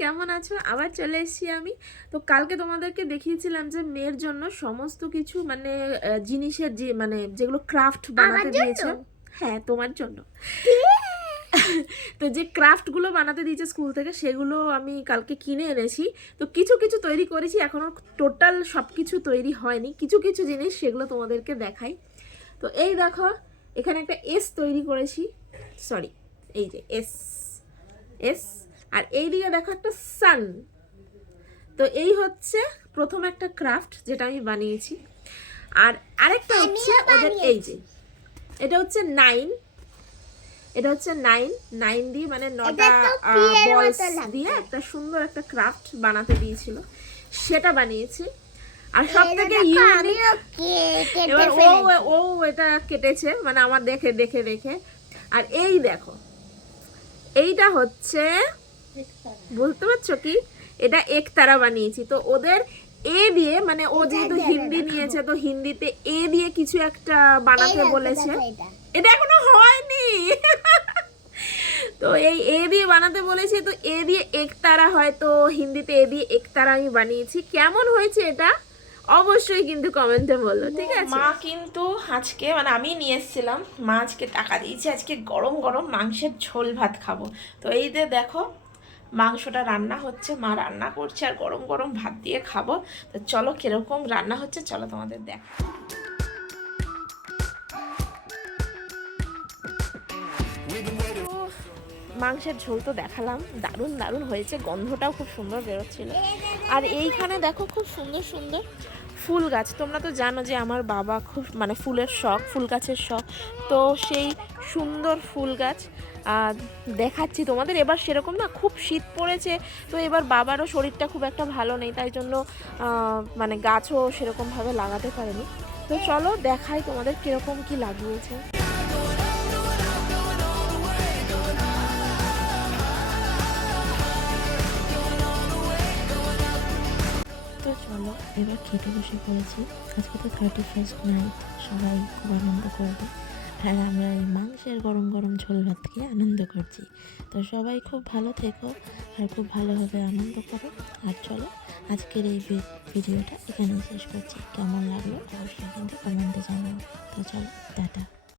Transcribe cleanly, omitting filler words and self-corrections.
কেমন আছো? আবার চলে এসেছি আমি। তো কালকে তোমাদেরকে দেখিয়েছিলাম যে মেয়ের জন্য সমস্ত কিছু মানে জিনিসের যে মানে যেগুলো ক্রাফট বানাতে দিয়েছে। হ্যাঁ, তোমার জন্য। তো যে ক্রাফটগুলো বানাতে দিয়েছে স্কুল থেকে সেগুলো আমি কালকে কিনে এনেছি। তো কিছু কিছু তৈরি করেছি, এখনো টোটাল সব কিছু তৈরি হয়নি। কিছু কিছু জিনিস সেগুলো তোমাদেরকে দেখাই। তো এই দেখো, এখানে একটা এস তৈরি করেছি, সরি এই যে এস এস, আর এই দিকে দেখো একটা সান। তো এই হচ্ছে প্রথম একটা ক্রাফট যেটা আমি বানিয়েছি। আর আরেকটা হচ্ছে ওদের এই যে এটা হচ্ছে 9, এটা হচ্ছে 9 দিয়ে মানে 9টা বলস দিয়ে একটা সুন্দর একটা ক্রাফট বানাতে দিয়েছিল, সেটা বানিয়েছি। আর সব থেকে ইউনিক, এবার ও এটা কেটেছে মানে আমার দেখে দেখে দেখে। আর এই দেখো, এইটা হচ্ছে, বুঝতে পারছো কি, এটা একতারা বানিয়েছি। তো ওদের এ দিয়ে মানে ও যেহেতু হিন্দি নিয়েছে, তো হিন্দিতে এ দিয়ে কিছু একটা বানাতে বলেছে। এটা এখনো হয়নি। তো এই এ দিয়ে বানাতে বলেছে, তো এ দিয়ে একতারা হয়, তো হিন্দিতে এ দিয়ে একতারা আমি বানিয়েছি। কেমন হয়েছে এটা অবশ্যই কিন্তু কমেন্টে বললো, ঠিক আছে? মা কিন্তু আজকে মানে আমি নিয়ে এসেছিলাম, মা আজকে টাকা দিয়েছে, আজকে গরম গরম মাংসের ঝোল ভাত খাবো। তো এই যে দেখো মাংসটা রান্না হচ্ছে, মা রান্না করছে আর গরম গরম ভাত দিয়ে খাবো। তো চলো কিরকম রান্না হচ্ছে চলো তোমাদের দেখ। মাংসের ঝোল তো দেখালাম, দারুণ দারুণ হয়েছে, গন্ধটাও খুব সুন্দর বেরোচ্ছিল। আর এইখানে দেখো খুব সুন্দর সুন্দর ফুল গাছ। তোমরা তো জানো যে আমার বাবা খুব মানে ফুলের শখ, ফুল গাছের শখ। তো সেই সুন্দর ফুল গাছ দেখাচ্ছি তোমাদের। এবার সেরকম না, খুব শীত পড়েছে, তো এবার বাবারও শরীরটা খুব একটা ভালো নেই, তাই জন্য মানে গাছও সেরকমভাবে লাগাতে পারেনি। তো চলো দেখাই তোমাদের কীরকম কি লাগিয়েছে। তো চলো এবার খেতে বসে পড়েছি। আজকে তো 31st নাইট, সবাই খুব আনন্দ করবে, আর আমরা এই মাংসের গরম গরম ঝোল ভাত খেয়ে আনন্দ করছি। তো সবাই খুব ভালো থেকো আর খুব ভালোভাবে আনন্দ করো। আর চলো আজকের এই ভিডিওটা এখানেই শেষ করছি। কেমন লাগলো অবশ্যই কিন্তু কমেন্টে জানাও। তো চলো টাটা।